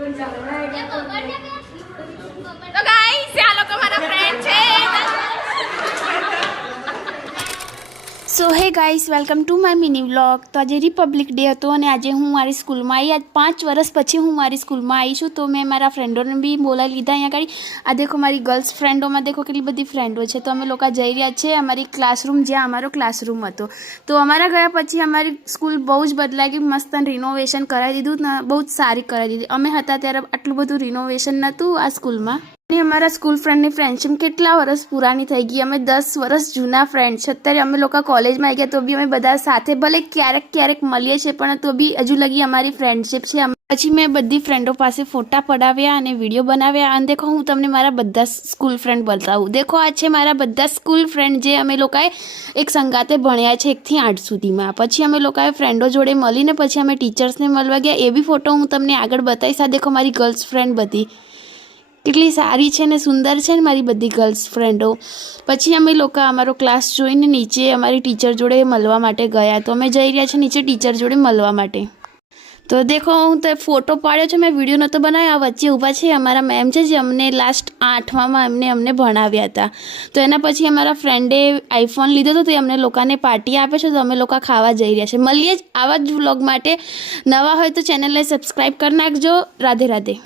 તો ગાઈસ આ લોકો મારા ફ્રેન્ડ છે। So hey guys, welcome to my mini vlog. તો આજે રિપબ્લિક ડે હતો અને આજે હું મારી સ્કૂલમાં આવી। આજ 5 વર્ષ પછી હું મારી સ્કૂલમાં આવી છું। તો મેં મારા ફ્રેન્ડોને બી બોલાવી લીધા અહીંયા આગળ। આ દેખો મારી ગર્લ્સ ફ્રેન્ડોમાં દેખો કેટલી બધી ફ્રેન્ડો છે। તો અમે લોકો જઈ રહ્યા છીએ અમારી ક્લાસરૂમ, જ્યાં અમારો ક્લાસરૂમ હતો। તો અમારા ગયા પછી અમારી સ્કૂલ બહુ જ બદલાઈ ગઈ, મસ્ત રિનોવેશન કરાવી દીધું ને બહુ જ સારી કરાવી દીધી। અમે હતા ત્યારે આટલું બધું રિનોવેશન નહોતું આ સ્કૂલમાં। અમારા સ્કૂલ ફ્રેન્ડની ફ્રેન્ડશિપ કેટલા વર્ષ પુરાની થઈ ગઈ। અમે 10 વર્ષ જૂના ફ્રેન્ડ છે। અત્યારે અમે લોકો કોલેજમાં આવી ગયા તો બી અમે બધા સાથે ભલે ક્યારેક મળીએ છીએ, પણ તો બી હજુ લગી અમારી ફ્રેન્ડશિપ છે। પછી મેં બધી ફ્રેન્ડો પાસે ફોટા પડાવ્યા અને વિડીયો બનાવ્યા। અને દેખો હું તમને મારા બધા સ્કૂલ ફ્રેન્ડ બતાવું। દેખો આ છે મારા બધા સ્કૂલ ફ્રેન્ડ, જે અમે લોકોએ એક સંગાતે ભણ્યા છે 1 થી 8 સુધીમાં। પછી અમે લોકોએ ફ્રેન્ડો જોડે મળીને પછી અમે ટીચર્સને મળવા ગયા। એ બી ફોટો હું તમને આગળ બતાવીશ। આ દેખો મારી ગર્લ્સ ફ્રેન્ડ બધી કેટલી સારી છે ને સુંદર છે ને મારી બધી ગર્લ્સ ફ્રેન્ડો। પછી અમે લોકો અમારો ક્લાસ જોઈને નીચે અમારી ટીચર જોડે મળવા માટે ગયા। તો અમે જઈ રહ્યા છીએ નીચે ટીચર જોડે મળવા માટે। તો દેખો હું તો ફોટો પાડ્યો છે, મેં વિડીયો નહોતો બનાવ્યો। આ વચ્ચે ઊભા છે અમારા મેમ છે, જે અમને લાસ્ટ 8માં અમને ભણાવ્યા હતા। તો એના પછી અમારા ફ્રેન્ડે આઈફોન લીધો હતો, તો અમને લોકોને પાર્ટી આપે છે। તો અમે લોકો ખાવા જઈ રહ્યા છીએ। મળીએ જ આવા જ વ્લોગ માટે। નવા હોય તો ચેનલને સબસ્ક્રાઈબ કરી નાખજો। રાધે રાધે।